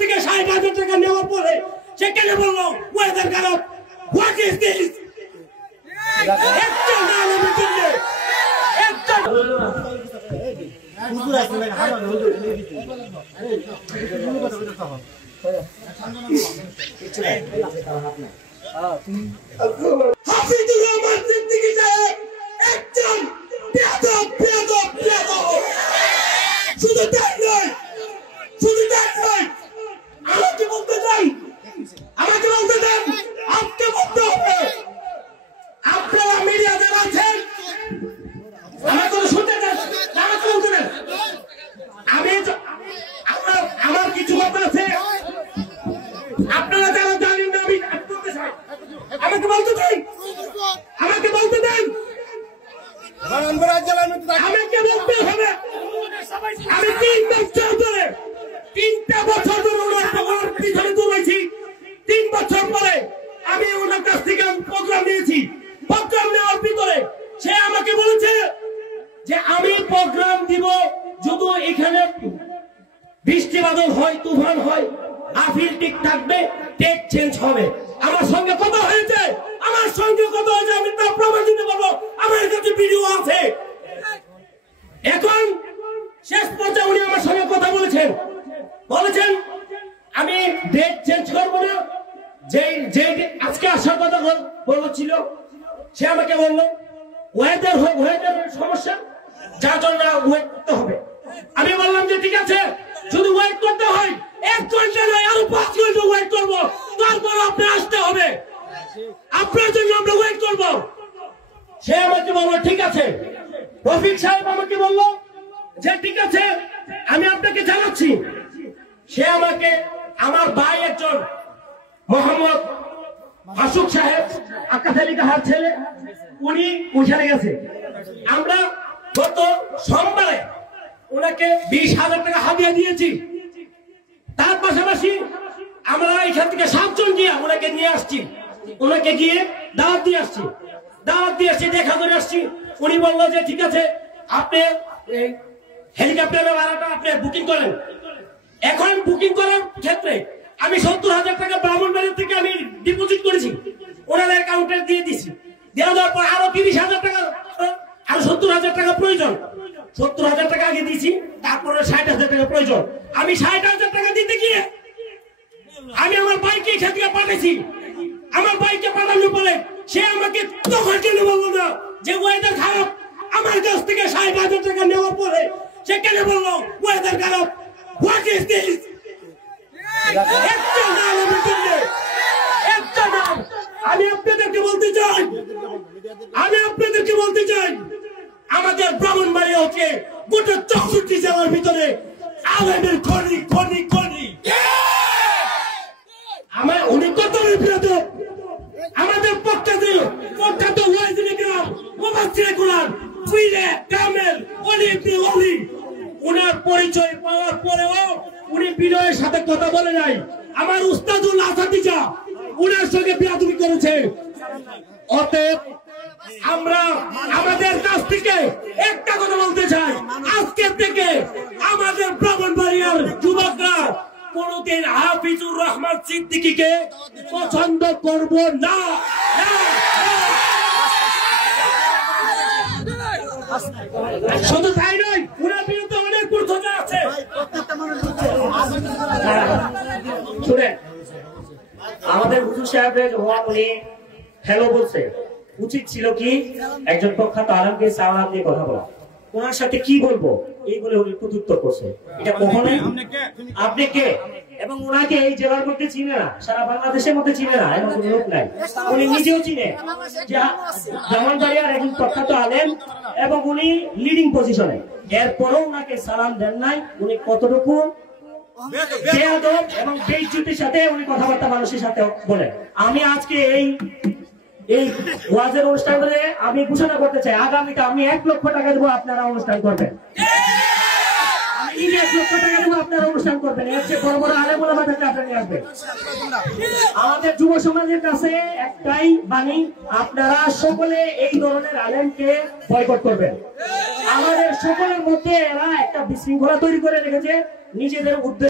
থেকে 60,000 টাকা নেওয়ার পরে সেখানে বললো ওয়েদার খারাপ। What is this? একটা নাম আমি দিলে একটা হুজুর আছে ভাই, হাজার হুজুর হাফিজুর রহমান সিদ্দিকী সাহেব একজন বেয়াদব বেয়াদব বেয়াদব। শুধু তাই নয়, শুধু তাই নয়, আমাকে বলতে চাই, আমাকে বলতে দেন, আপনি বলতে হবে। আপনারা মিডিয়া যারা আছেন আমাকে শুনতে দেন, আমাকে বলতে দেন। আমার কিছু কথা আছে, আপনারা যারা জানেন না আমি বলতে চাই, আমাকে বলতে দেন, আমাকে বলতে দেন, আমাকে বলতে হবে। আমি 3 বছর ধরে ওনার পিছনে দৌড়াইছি। 3 বছর পরে আমি ওনার কাছ থেকে প্রোগ্রাম নিয়েছি। প্রোগ্রাম নেওয়ার ভিতরে সে আমাকে বলেছে যে আমি প্রোগ্রাম দিব যদি এখানে বৃষ্টি বাদল হয়, তুফান হয়, আফিল ঠিক থাকবে, ডেট চেঞ্জ হবে। আমার সঙ্গে কথা হয়েছে, আমার সঙ্গে কথা হয়েছে, আমি তার প্রমাণ দিতে পারবো, আমার কাছে ভিডিও আছে। এখন শেষ পর্যায়ে উনি আমার সঙ্গে কথা বলেছেন, আমি ডেট চেঞ্জ করবো না। যে আজকে আসার কথা বলেছিল সে আমাকে বললো ওয়েদারের সমস্যা, যার জন্য ওয়েট করতে হবে। আমি বললাম যে ঠিক আছে, শুধু ওয়েট করতে হয়, 1 ঘন্টা নয় আরো 5 ঘন্টা ওয়েট করবো, তারপর আপনি আসতে হবে, আপনার জন্য আমরা ওয়েট করবো। সে আমাকে বললো ঠিক আছে। রফিক সাহেব আমাকে বললো যে ঠিক আছে, আমি আপনাকে জানাচ্ছি। সে আমাকে, আমার ভাই একজন মোহাম্মদ মাসুদ সাহেব, আকাশ আলী কাহার ছেলে, উনি ওইখানে গেছে। আমরা গত সোমবারে ওনাকে 20,000 টাকা হাদিয়া দিয়েছি। তার পাশাপাশি আমরা এখান থেকে 7 জন গিয়ে ওনাকে নিয়ে আসছি, ওনাকে গিয়ে দাওয়াত দিয়ে আসছি, দেখা করে আসছি। উনি বললো যে ঠিক আছে, আপনি হেলিকপ্টারের ভাড়াটা আপনি বুকিং করেন। এখন বুকিং করার ক্ষেত্রে আমি 70,000 টাকা ব্রাহ্মণবাড়িয়া থেকে আমি ডিপোজিট করেছি, ওনাদের অ্যাকাউন্টে দিয়ে দিছি। দেওয়ার পর আরো 30,000 টাকা, আরো 70,000 টাকা প্রয়োজন। 70,000 টাকা আগে দিয়েছি, তারপরে 60,000 টাকা প্রয়োজন। আমি 60,000 টাকা দিতে গিয়ে আমি আমার বাইকে এখান থেকে পাঠাইছি। আমার বাইকে পাঠানোর পরে সে আমাকে তখন কেন বললো না যে ওয়েদার খারাপ? আমার কাছ থেকে 60,000 টাকা নেওয়ার পরে সে কেন বললো ওয়েদার খারাপ? What is this? একটা নাম আমি দিলে একটা নাম। আমি আপনাদেরকে বলতে চাই, আমাদের ব্রাহ্মণবাড়িয়া হচ্ছে গোটা 64 জেলার ভিতরে আলেমের খনি। আমার উনি কত বিরত, আমাদের পক্ষে ওয়াইজিনে গ্রাম, ওমাসিরে কুলান, ফুইলে কামেল, অলি। উনার পরিচয় পাওয়ার পরেও উনি বিনয়ের সাথে কথা বলে নাই। আমার উস্তাদুল আসাতিজা উনার সঙ্গে বিয়াদবি করেছে। অতএব আমরা আমাদের কাছ থেকে একটা কথা বলতে চাই, আজকের থেকে আমাদের ব্রাহ্মণবাড়িয়ার যুবকরা কোনদিন হাফিজুর রহমান সিদ্দিকীকে পছন্দ করব না। শুধু তাই নয়, উনার বিরুদ্ধে অনেক প্রশ্ন আছে। শুনেন, আমাদের হুজুর সাহেবের উনি হ্যালো বলছে, উচিত ছিল কি একজন প্রখ্যাত আলেমকে সালাম দিয়ে কথা বলা। ওনার সাথে কি বলবো এই বলে উনি প্রত্যুত্তর করছে। এটা কখনোই আপনি কে, এবং ওনাকে এই জেলার মধ্যে চিনে না, সারা বাংলাদেশের মধ্যে চিনে না, এমন কোনো লোক নাই। উনি নিজেও চিনে ব্রাহ্মণবাড়িয়ার একজন প্রখ্যাত আলেম এবং উনি লিডিং পজিশনে, এরপরও ওনাকে সালাম দেন নাই। উনি কতটুকু বেয়াদব এবং বেইজ্জতির সাথে উনি কথাবার্তা মানুষের সাথে বলেন। আমি আজকে এই ওয়াজের অনুষ্ঠান করে আমি ঘোষণা করতে চাই, আগামীতে আমি 1 লক্ষ টাকা দেবো, আপনারা অনুষ্ঠান করবেন। আমি 1 লক্ষ টাকা দেবো, আপনারা অনুষ্ঠান করবেন। এর চেয়ে বড় বড় আলেম ওলামা থাকলে আপনারা নিয়ে আসবেন। আমাদের যুব সমাজের কাছে একটাই বাণী, আপনারা সকলে এই ধরনের আলেমকে বয়কট করবেন। আমাদের সকলের মধ্যে এরা একটা বিশৃঙ্খলা তৈরি করে রেখেছে নিজেদের উদ্দেশ্য।